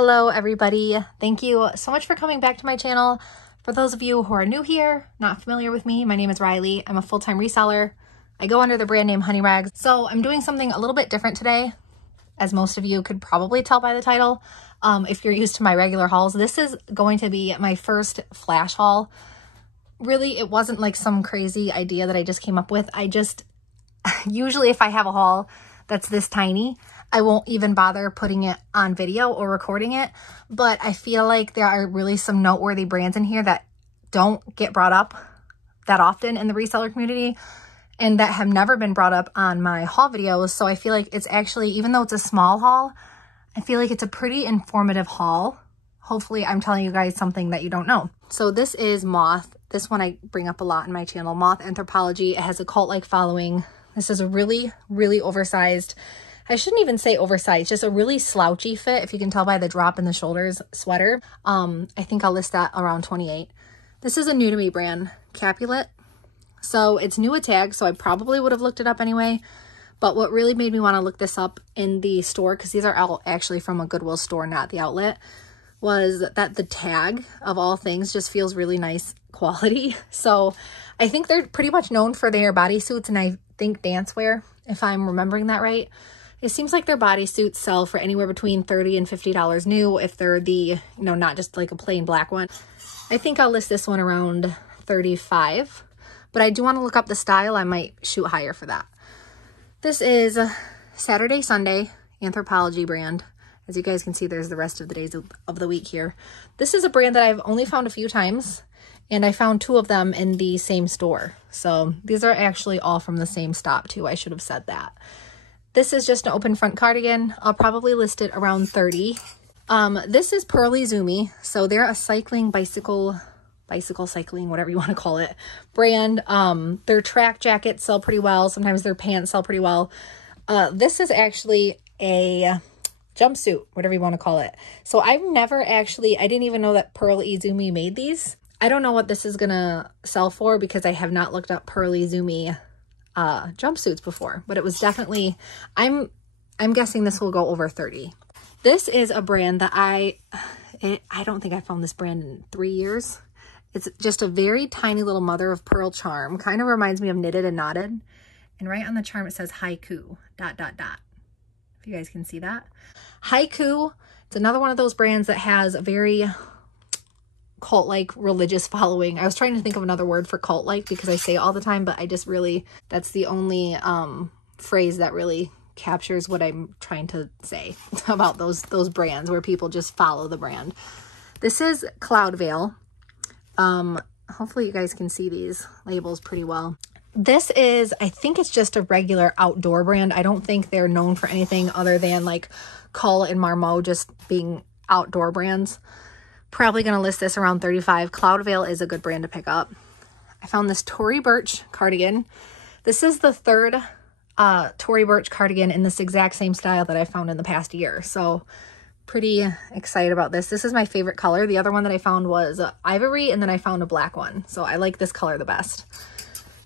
Hello everybody. Thank you so much for coming back to my channel. For those of you who are new here, not familiar with me, my name is Riley. I'm a full-time reseller. I go under the brand name Honey Rags. So I'm doing something a little bit different today, as most of you could probably tell by the title. If you're used to my regular hauls, this is going to be my first flash haul. Really, it wasn't like some crazy idea that I just came up with. Usually if I have a haul that's this tiny, I won't even bother putting it on video or recording it, but I feel like there are really some noteworthy brands in here that don't get brought up that often in the reseller community and that have never been brought up on my haul videos. So I feel like it's actually, even though it's a small haul, I feel like it's a pretty informative haul. Hopefully I'm telling you guys something that you don't know. So this is Moth. This one I bring up a lot in my channel, Moth Anthropology. It has a cult-like following. This is a really, really oversized, I shouldn't even say oversized, just a really slouchy fit, if you can tell by the drop in the shoulders sweater. I think I'll list that around 28. This is a new to me brand, Capulet. So it's new at tag, so I probably would have looked it up anyway. But what really made me want to look this up in the store, because these are all actually from a Goodwill store, not the outlet, was that the tag of all things just feels really nice quality. So I think they're pretty much known for their bodysuits and I think dancewear, if I'm remembering that right. It seems like their bodysuits sell for anywhere between $30 and $50 new if they're the, not just like a plain black one. I think I'll list this one around $35, but I do want to look up the style. I might shoot higher for that. This is Saturday, Sunday, Anthropology brand. As you guys can see, there's the rest of the days of the week here. This is a brand that I've only found a few times, and I found 2 of them in the same store. So these are actually all from the same stop too. I should have said that. This is just an open front cardigan. I'll probably list it around 30. This is Pearly Zoomy. So they're a bicycle cycling, whatever you want to call it, brand. Their track jackets sell pretty well. Sometimes their pants sell pretty well. This is actually a jumpsuit, whatever you want to call it. So I didn't even know that Pearly Zoomy made these. I don't know what this is going to sell for because I have not looked up Pearly Zoomy jumpsuits before, but it was definitely, I'm guessing this will go over 30. This is a brand that I don't think I found this brand in 3 years. It's just a very tiny little mother of pearl charm. Kind of reminds me of Knitted and Knotted. And right on the charm, it says haiku, ... If you guys can see that. Haiku, it's another one of those brands that has a very cult-like religious following. I was trying to think of another word for cult-like because I say it all the time, but I just really, that's the only phrase that really captures what I'm trying to say about those brands where people just follow the brand. This is Cloudvale. Hopefully you guys can see these labels pretty well. This is, I think it's just a regular outdoor brand. I don't think they're known for anything other than like Cull and Marmot just being outdoor brands. Probably going to list this around 35. Cloudvale is a good brand to pick up. I found this Tory Burch cardigan. This is the third Tory Burch cardigan in this exact same style that I found in the past year. So pretty excited about this. This is my favorite color. The other one that I found was ivory, and then I found a black one. So I like this color the best.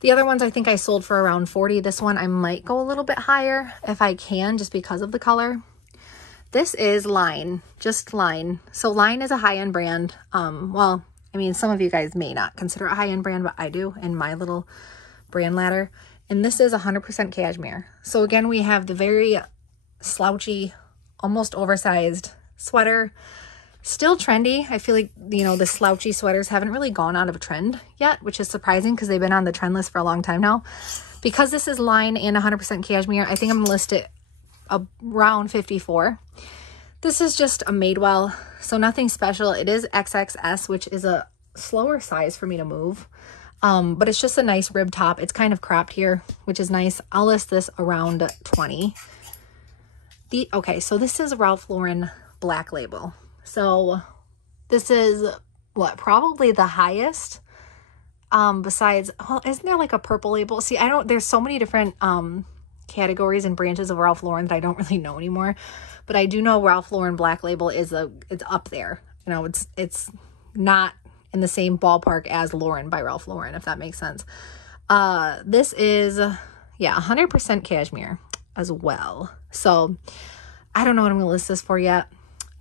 The other ones I think I sold for around 40. This one I might go a little bit higher if I can, just because of the color. This is Line, just Line. So Line is a high-end brand. Well, I mean, some of you guys may not consider it a high-end brand, but I do in my little brand ladder. And this is 100% cashmere. So again, we have the very slouchy, almost oversized sweater. Still trendy. I feel like, the slouchy sweaters haven't really gone out of trend yet, which is surprising because they've been on the trend list for a long time now. Because this is Line and 100% cashmere, I think I'm going to list it around 54. This is just a Madewell, so nothing special. It is XXS, which is a slower size for me to move. But it's just a nice rib top. It's kind of cropped here, which is nice. I'll list this around 20. Okay, so this is Ralph Lauren Black Label. So this is probably the highest, besides, well, isn't there like a purple label? See, there's so many different, categories and branches of Ralph Lauren that I don't really know anymore, but I do know Ralph Lauren Black Label it's up there. It's not in the same ballpark as Lauren by Ralph Lauren, if that makes sense. This is, 100% cashmere as well. So I don't know what I'm gonna list this for yet.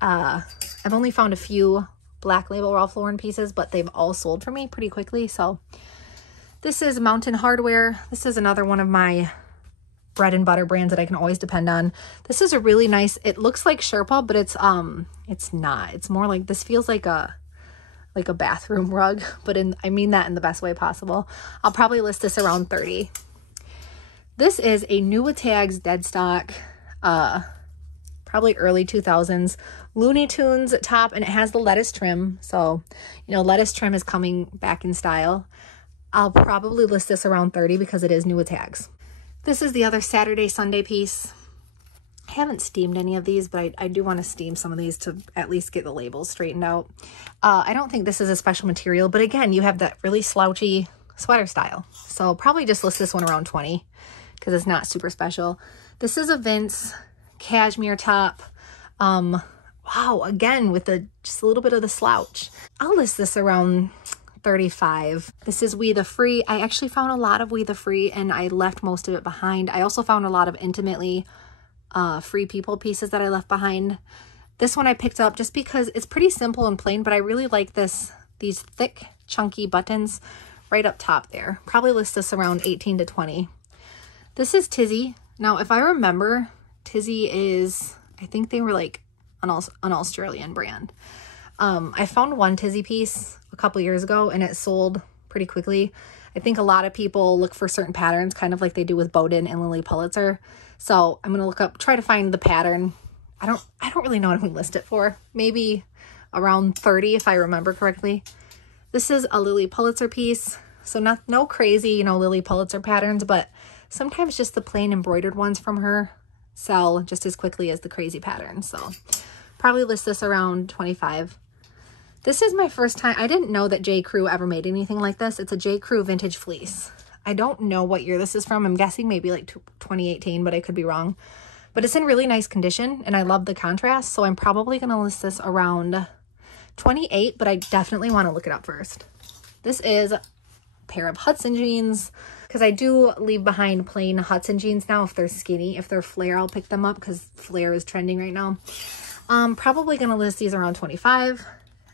I've only found a few Black Label Ralph Lauren pieces, but they've all sold for me pretty quickly. So this is Mountain Hardwear. This is another one of my bread and butter brands that I can always depend on. This is a really nice, it looks like Sherpa, but it's not. It's more like, this feels like a bathroom rug, but I mean that in the best way possible. I'll probably list this around 30. This is a New Tags dead stock, probably early 2000s Looney Tunes top, and it has the lettuce trim. So, you know, lettuce trim is coming back in style. I'll probably list this around 30 because it is New Tags. This is the other Saturday Sunday piece. I haven't steamed any of these, but I do want to steam some of these to at least get the labels straightened out. I don't think this is a special material, but again, you have that really slouchy sweater style. So probably just list this one around 20 because it's not super special. This is a Vince cashmere top. Wow, again, with just a little bit of the slouch. I'll list this around 35. This is We the Free. I actually found a lot of We the Free and I left most of it behind. I also found a lot of Intimately Free People pieces that I left behind. This one I picked up just because it's pretty simple and plain, but I really like these thick, chunky buttons right up top there. Probably list this around 18 to 20. This is Tizzy. Now, if I remember, Tizzy is, I think they were like an Australian brand. I found one Tizzy piece a couple years ago and it sold pretty quickly. I think a lot of people look for certain patterns, kind of like they do with Bowden and Lily Pulitzer. So I'm going to try to find the pattern. I don't really know what I'm going to list it for. Maybe around 30 if I remember correctly. This is a Lily Pulitzer piece. So no crazy, you know, Lily Pulitzer patterns, but sometimes just the plain embroidered ones from her sell just as quickly as the crazy patterns. So probably list this around 25. This is my first time. I didn't know that J. Crew ever made anything like this. It's a J. Crew vintage fleece. I don't know what year this is from. I'm guessing maybe like 2018, but I could be wrong. But it's in really nice condition and I love the contrast. So I'm probably going to list this around 28, but I definitely want to look it up first. This is a pair of Hudson jeans because I do leave behind plain Hudson jeans now if they're skinny. If they're flare, I'll pick them up because flare is trending right now. Probably going to list these around 25.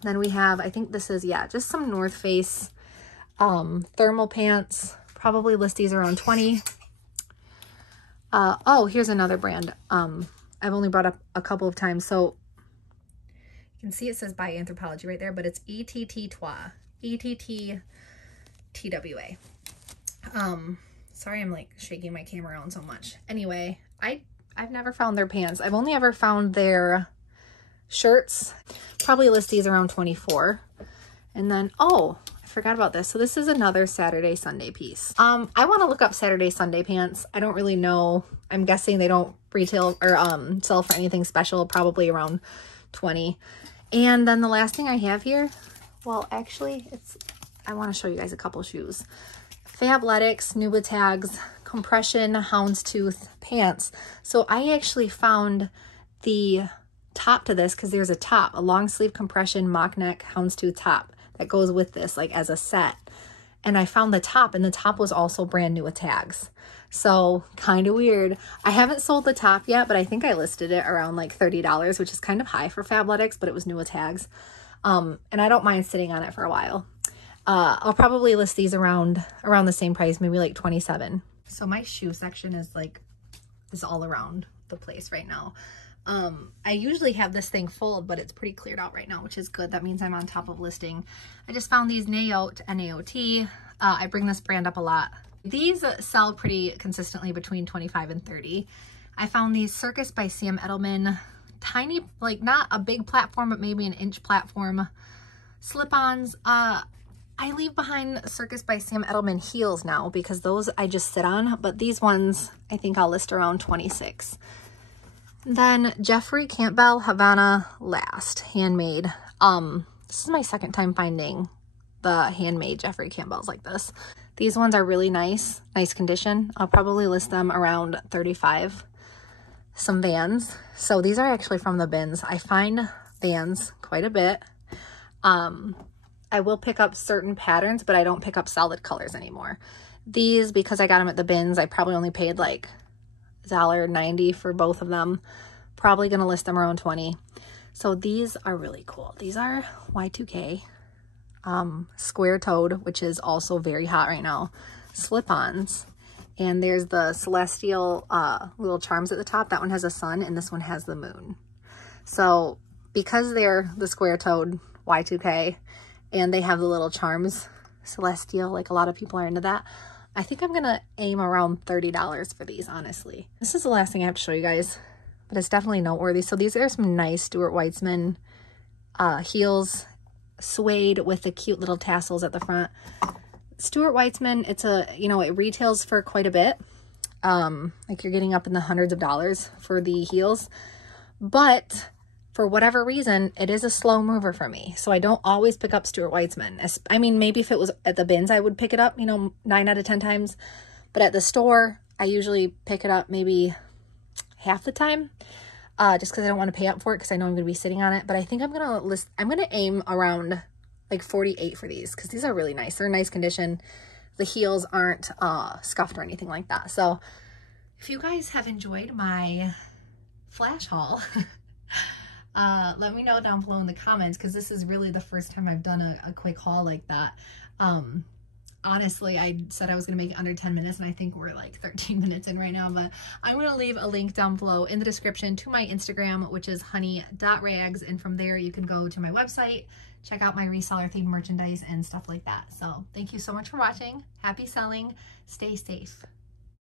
Then we have, I think this is, yeah, just some North Face thermal pants. Probably list these around 20. Oh, here's another brand I've only brought up a couple of times. So you can see it says by Anthropology right there, but it's ETT-TWA. ETT-TWA. Sorry, I'm like shaking my camera around so much. Anyway, I've never found their pants. I've only ever found their shirts. Probably list these around 24. And then, oh, I forgot about this. So this is another Saturday Sunday piece. I want to look up Saturday Sunday pants. I don't really know. I'm guessing they don't retail or sell for anything special, probably around 20. And then the last thing I have here, well, actually, I want to show you guys a couple shoes. Fabletics, New Tags, compression, houndstooth pants. So I actually found the top to this because there's a top, a long sleeve compression mock neck houndstooth top that goes with this like as a set. And I found the top and the top was also brand new with tags. So kind of weird. I haven't sold the top yet, but I think I listed it around like $30, which is kind of high for Fabletics, but it was new with tags. And I don't mind sitting on it for a while. I'll probably list these around the same price, maybe like 27. So my shoe section is all around the place right now. I usually have this thing full, but it's pretty cleared out right now, which is good. That means I'm on top of listing. I just found these Naote, N-A-O-T. I bring this brand up a lot. These sell pretty consistently between 25 and 30. I found these Circus by Sam Edelman, tiny, like not a big platform, but maybe an inch platform slip-ons. I leave behind Circus by Sam Edelman heels now because those I just sit on, but these ones I think I'll list around 26. Then Jeffrey Campbell Havana Last handmade. This is my second time finding the handmade Jeffrey Campbells like this. These ones are really nice condition. I'll probably list them around 35. Some Vans. So these are actually from the bins. I find Vans quite a bit. I will pick up certain patterns, but I don't pick up solid colors anymore. These, because I got them at the bins, I probably only paid like $1.90 for both of them. Probably gonna list them around 20. So these are really cool. These are Y2K, square-toed, which is also very hot right now, slip-ons. And there's the celestial little charms at the top. That one has a sun and this one has the moon. So because they're the square-toed Y2K and they have the little charms, celestial, like a lot of people are into that, I think I'm gonna aim around $30 for these, honestly. This is the last thing I have to show you guys, but it's definitely noteworthy. So these are some nice Stuart Weitzman heels, suede with the cute little tassels at the front. Stuart Weitzman, it's a, you know, it retails for quite a bit. Like you're getting up in the hundreds of dollars for the heels, but for whatever reason, it is a slow mover for me. So I don't always pick up Stuart Weitzman. I mean, maybe if it was at the bins, I would pick it up, you know, 9 out of 10 times. But at the store, I usually pick it up maybe half the time, just because I don't want to pay up for it because I know I'm going to be sitting on it. But I think I'm going to aim around like 48 for these because these are really nice. They're in nice condition. The heels aren't scuffed or anything like that. So if you guys have enjoyed my flash haul, let me know down below in the comments, because this is really the first time I've done a quick haul like that. Honestly, I said I was going to make it under 10 minutes, and I think we're like 13 minutes in right now, but I'm going to leave a link down below in the description to my Instagram, which is honey.rags, and from there you can go to my website, check out my reseller themed merchandise and stuff like that. So thank you so much for watching. Happy selling. Stay safe.